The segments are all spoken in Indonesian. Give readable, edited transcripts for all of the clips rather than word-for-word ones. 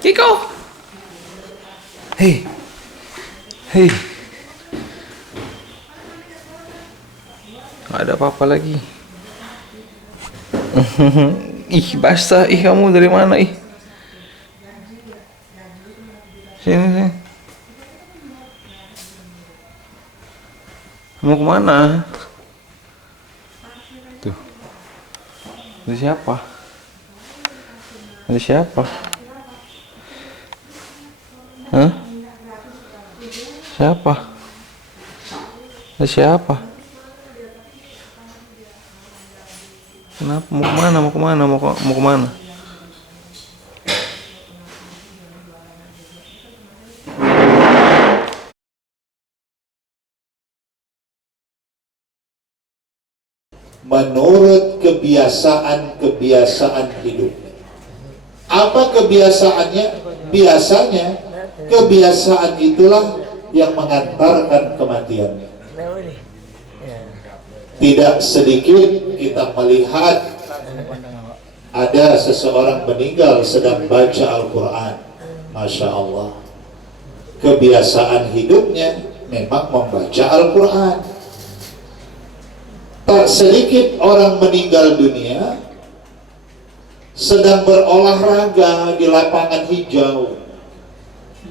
Kiko. Hei. Hei. Gak ada apa-apa lagi. Ih, basah. Ih, kamu dari mana, ih? Sini, sini. Mau kemana? Tuh. Ada siapa? Ada siapa? Hah? Siapa? Ada siapa? Kenapa? Mau kemana? Mau kemana? Mau kemana? Menurut kebiasaan hidupnya. Apa kebiasaannya? Biasanya kebiasaan itulah yang mengantarkan kematiannya. Tidak sedikit kita melihat ada seseorang meninggal sedang baca Al-Quran. Masya Allah, kebiasaan hidupnya memang membaca Al-Quran. Tak sedikit orang meninggal dunia sedang berolahraga di lapangan hijau,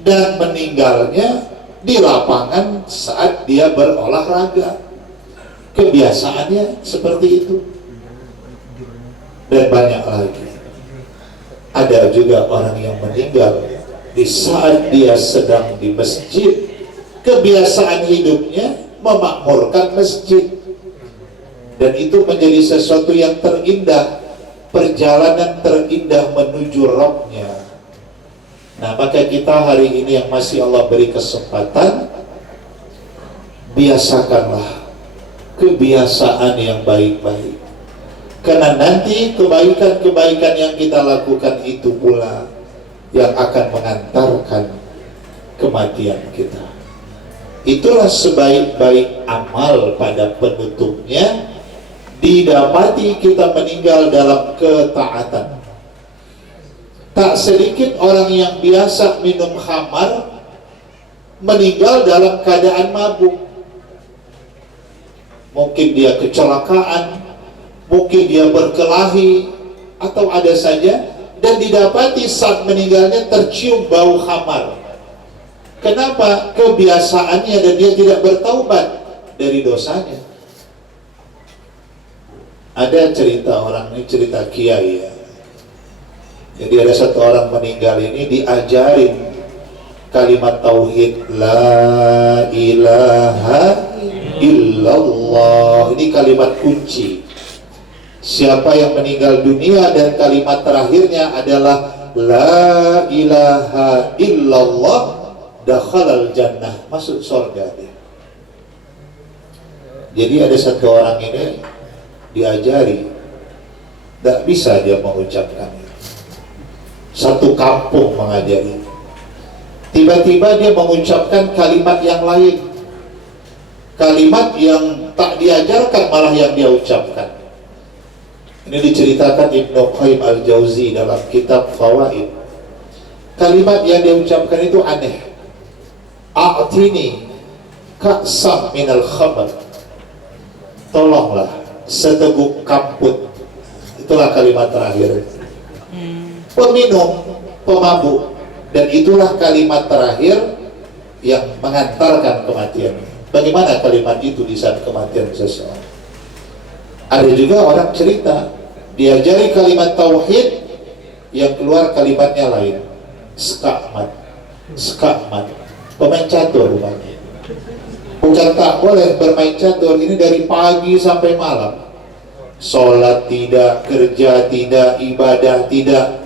dan meninggalnya di lapangan saat dia berolahraga. Kebiasaannya seperti itu. Dan banyak lagi. Ada juga orang yang meninggal di saat dia sedang di masjid. Kebiasaan hidupnya memakmurkan masjid, dan itu menjadi sesuatu yang terindah, perjalanan terindah menuju Rabbnya. Nah, maka kita hari ini yang masih Allah beri kesempatan, biasakanlah kebiasaan yang baik-baik, karena nanti kebaikan-kebaikan yang kita lakukan itu pula yang akan mengantarkan kematian kita. Itulah sebaik-baik amal pada penutupnya, didapati kita meninggal dalam ketaatan. Tak sedikit orang yang biasa minum khamar meninggal dalam keadaan mabuk. Mungkin dia kecelakaan, mungkin dia berkelahi, atau ada saja, dan didapati saat meninggalnya tercium bau khamar. Kenapa? Kebiasaannya, dan dia tidak bertaubat dari dosanya. Ada cerita orang ini, cerita kiai ya. Jadi ada satu orang meninggal ini diajarin kalimat tauhid, la ilaha illallah. Ini kalimat kunci. Siapa yang meninggal dunia dan kalimat terakhirnya adalah la ilaha illallah, dakhalal jannah, masuk surga dia. Jadi ada satu orang ini diajari, tidak bisa dia mengucapkan. Satu kampung mengajari, tiba-tiba dia mengucapkan kalimat yang lain, kalimat yang tak diajarkan malah yang dia ucapkan. Ini diceritakan Ibnu Qayyim Al-Jauzi dalam kitab Fawaid. Kalimat yang dia ucapkan itu aneh. A'tini ka'sam minal khamr, tolonglah seteguk kamput. Itulah kalimat terakhir. Peminum, pemabuk, dan itulah kalimat terakhir yang mengantarkan kematian. Bagaimana kalimat itu di saat kematian seseorang? Ada juga orang cerita diajari kalimat tauhid, yang keluar kalimatnya lain. Skakmat, skakmat, pemain catur rupanya. Bukan tak boleh bermain catur, ini dari pagi sampai malam. Sholat tidak, kerja tidak, ibadah tidak,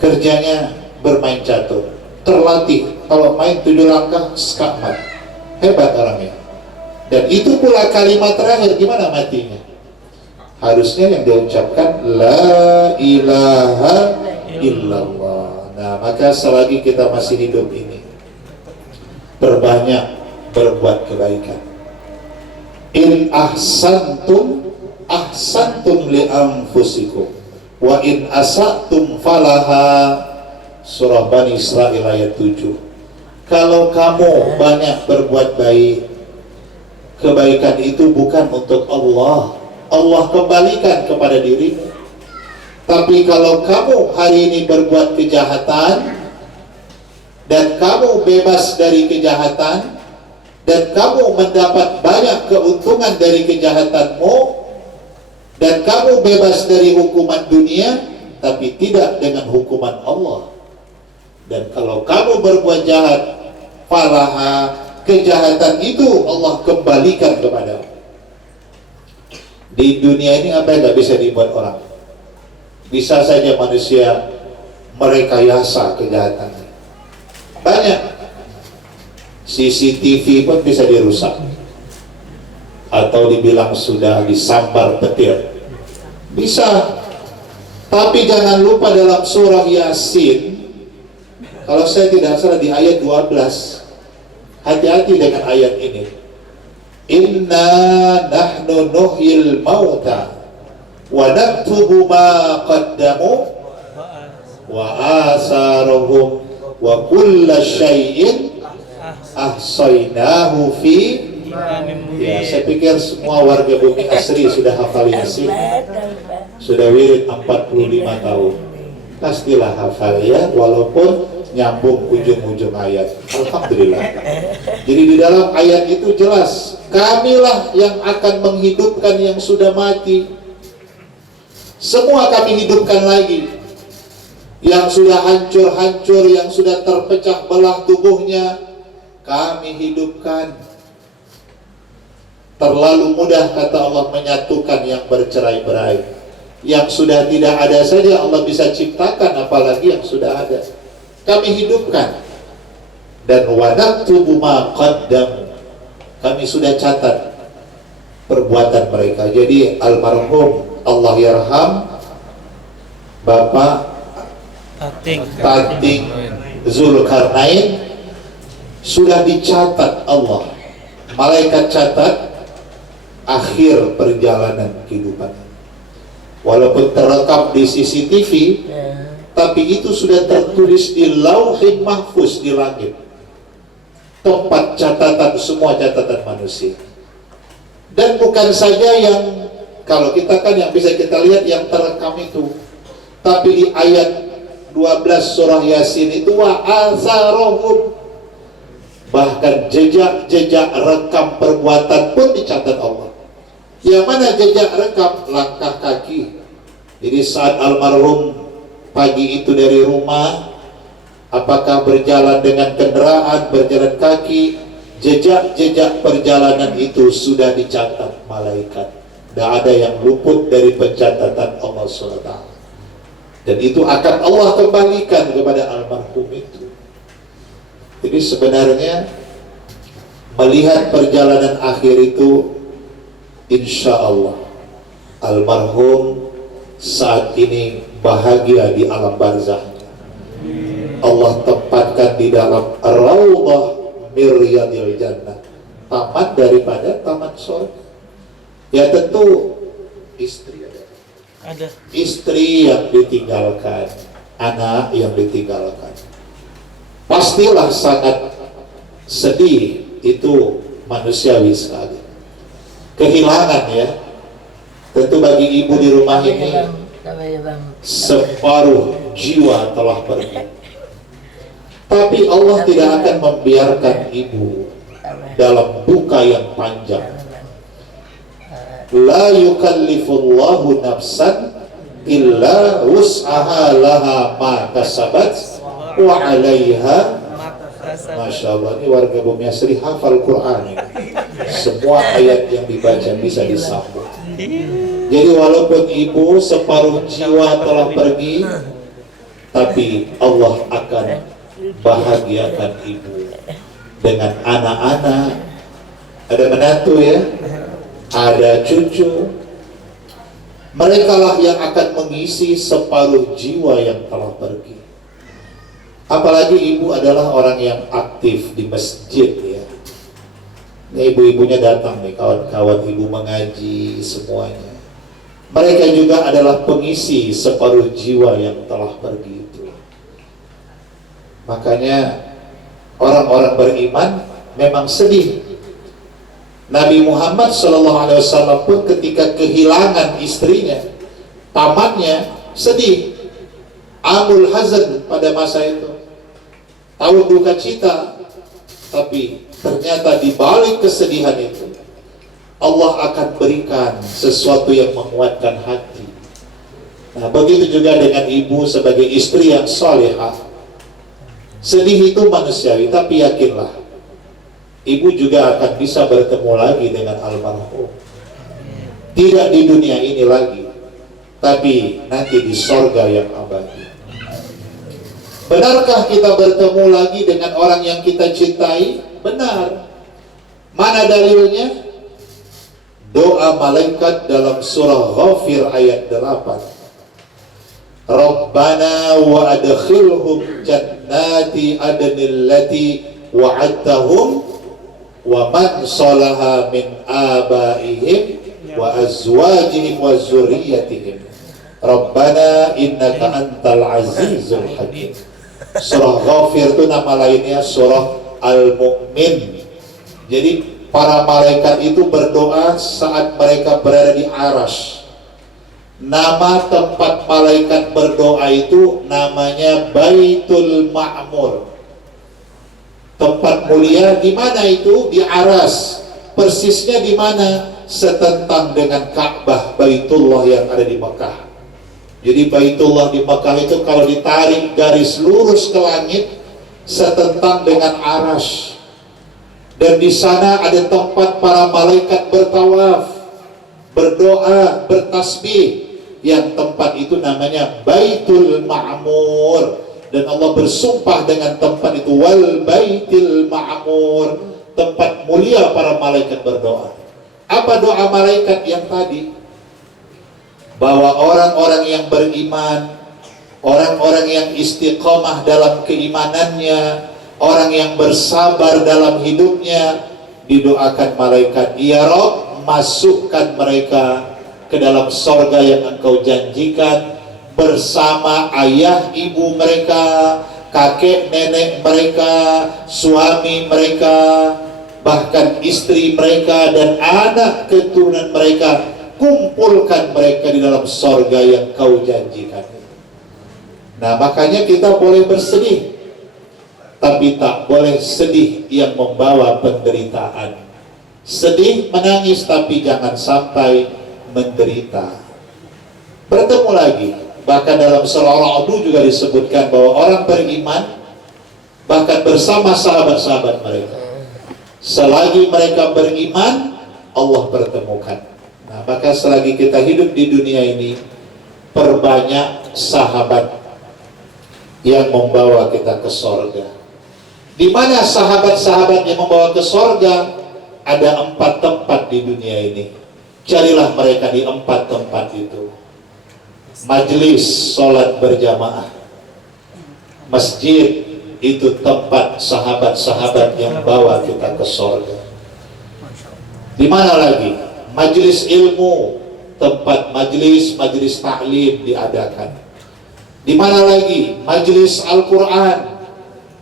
kerjanya bermain catur. Terlatih, kalau main 7 langkah skakmat. Hebat orangnya. Dan itu pula kalimat terakhir, gimana matinya? Harusnya yang diucapkan la ilaha illallah. Nah, maka selagi kita masih hidup ini, perbanyak berbuat kebaikan. In ahsantum ahsantum li anfusikum wa in asatum falaha. Surah Bani Israel ayat 7. Kalau kamu banyak berbuat baik, kebaikan itu bukan untuk Allah. Allah kembalikan kepada dirimu. Tapi kalau kamu hari ini berbuat kejahatan dan kamu bebas dari kejahatan dan kamu mendapat banyak keuntungan dari kejahatanmu dan kamu bebas dari hukuman dunia tapi tidak dengan hukuman Allah, dan kalau kamu berbuat jahat, falaha, kejahatan itu Allah kembalikan kepadamu. Di dunia ini apa yang tidak bisa dibuat orang? Bisa saja manusia merekayasa kejahatan. Banyak. CCTV pun bisa dirusak, atau dibilang sudah disambar petir. Bisa. Tapi jangan lupa dalam surah Yasin, kalau saya tidak salah di ayat 12, hati-hati dengan ayat ini. Inna nahnu nuhyil mauta wa naktubu ma qaddamu wa asarahum wa kulla syai'in ahsaynahu fi. Ya, saya pikir semua warga bumi asri sudah hafal Yasin. Sudah wirid 45 tahun. Pastilah hafal ya, walaupun nyambung ujung-ujung ayat. Alhamdulillah. Jadi di dalam ayat itu jelas, kamilah yang akan menghidupkan yang sudah mati. Semua kami hidupkan lagi. Yang sudah hancur-hancur, yang sudah terpecah belah tubuhnya, kami hidupkan. Terlalu mudah kata Allah menyatukan yang bercerai-berai. Yang sudah tidak ada saja Allah bisa ciptakan, apalagi yang sudah ada. Kami hidupkan. Dan wanaktubu ma qaddam, kami sudah catat perbuatan mereka. Jadi almarhum Allah yarham Bapak Tating Zulkarnain sudah dicatat Allah. Malaikat catat akhir perjalanan kehidupan. Walaupun terekam di CCTV, tapi itu sudah tertulis di Lauhin Mahfuz di langit, tempat catatan semua catatan manusia. Dan bukan saja yang, kalau kita kan yang bisa kita lihat yang terekam itu, tapi di ayat 12 surah Yasin itu wa asarohum, bahkan jejak-jejak rekam perbuatan pun dicatat Allah. Yang mana jejak rekam? Langkah kaki. Jadi saat almarhum pagi itu dari rumah, apakah berjalan dengan kendaraan, berjalan kaki, jejak-jejak perjalanan itu sudah dicatat malaikat. Tidak ada yang luput dari pencatatan Allah SWT. Dan itu akan Allah kembalikan kepada almarhum itu. Jadi sebenarnya melihat perjalanan akhir itu, insya Allah almarhum saat ini bahagia di alam barzah. Allah tempatkan di dalam Raudhah Miryadil Jannah, taman daripada taman surga. Ya tentu istri ada. Istri yang ditinggalkan, anak yang ditinggalkan, pastilah sangat sedih, itu manusiawi sekali. Kehilangan ya. Tentu bagi ibu di rumah ini separuh jiwa telah pergi. Tapi Allah tidak akan membiarkan ibu dalam duka yang panjang. La yukallifullahu nafsan illa wus'aha laha ma kasabat wa 'alaiha. Masya Allah, ini warga bumi asri hafal Quran ini. Semua ayat yang dibaca bisa disambung. Jadi walaupun ibu separuh jiwa telah pergi, tapi Allah akan bahagiakan ibu dengan anak-anak. Ada menantu ya, ada cucu. Mereka lah yang akan mengisi separuh jiwa yang telah pergi. Apalagi ibu adalah orang yang aktif di masjid ya. Ini ibu-ibunya datang nih, kawan-kawan ibu mengaji semuanya. Mereka juga adalah pengisi separuh jiwa yang telah pergi itu. Makanya orang-orang beriman memang sedih. Nabi Muhammad SAW pun ketika kehilangan istrinya, pamannya, sedih. Amul hazan pada masa itu, tahu duka cita. Tapi ternyata di balik kesedihan itu Allah akan berikan sesuatu yang menguatkan hati. Nah, begitu juga dengan ibu sebagai istri yang salehah. Sedih itu manusiawi, tapi yakinlah ibu juga akan bisa bertemu lagi dengan almarhum. Tidak di dunia ini lagi, tapi nanti di sorga yang abadi. Benarkah kita bertemu lagi dengan orang yang kita cintai? Benar. Mana dalilnya? Doa malaikat dalam surah Ghafir ayat 8. Rabbana wa adkhilhum jannati adnil lati wa'adtahum wa man salaha min abaihim wa azwajihim wa zurriyatihim Rabbana innaka antal azizul hakim. Surah Ghafir itu nama lainnya surah Al-Mu'min. Jadi para malaikat itu berdoa saat mereka berada di Arash. Nama tempat malaikat berdoa itu namanya Baitul Ma'mur. Tempat mulia di mana itu? Di Aras. Persisnya di mana? Setentang dengan Ka'bah Baitullah yang ada di Mekah. Jadi Baitullah di Mekah itu kalau ditarik garis lurus ke langit, setentang dengan Aras. Dan di sana ada tempat para malaikat bertawaf, berdoa, bertasbih. Yang tempat itu namanya Baitul Ma'mur. Dan Allah bersumpah dengan tempat itu, wal Baitil Ma'mur, tempat mulia para malaikat berdoa. Apa doa malaikat yang tadi? Bahwa orang-orang yang beriman, orang-orang yang istiqomah dalam keimanannya, orang yang bersabar dalam hidupnya, didoakan malaikat, ya Rabb, masukkan mereka ke dalam sorga yang engkau janjikan bersama ayah ibu mereka, kakek nenek mereka, suami mereka, bahkan istri mereka dan anak keturunan mereka. Kumpulkan mereka di dalam sorga yang kau janjikan. Nah, makanya kita boleh bersedih, tapi tak boleh sedih yang membawa penderitaan. Sedih, menangis, tapi jangan sampai menderita. Bertemu lagi. Bahkan dalam surah Al-Ra'd juga disebutkan bahwa orang beriman bahkan bersama sahabat-sahabat mereka, selagi mereka beriman, Allah pertemukan. Nah, maka selagi kita hidup di dunia ini, perbanyak sahabat yang membawa kita ke sorga. Di mana sahabat-sahabat yang membawa ke sorga? Ada 4 tempat di dunia ini. Carilah mereka di 4 tempat itu. Majelis sholat berjamaah, masjid itu tempat sahabat-sahabat yang bawa kita ke sorga. Di mana lagi? Majelis ilmu, tempat majelis taklim diadakan. Di mana lagi? Majelis Al-Quran,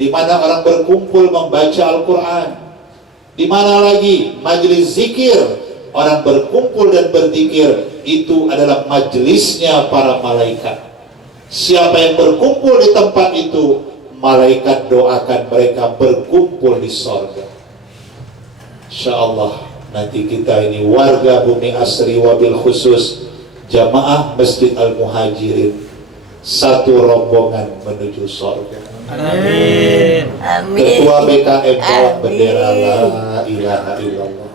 di mana orang berkumpul membaca Al-Quran. Di mana lagi? Majelis zikir, orang berkumpul dan berzikir. Itu adalah majelisnya para malaikat. Siapa yang berkumpul di tempat itu, malaikat doakan mereka berkumpul di sorga. InsyaAllah nanti kita ini warga Bumi Asri, wabil khusus jamaah Masjid Al-Muhajirin, satu rombongan menuju sorga. Amin. Ketua BKM bawa bendera la ilaha illallah.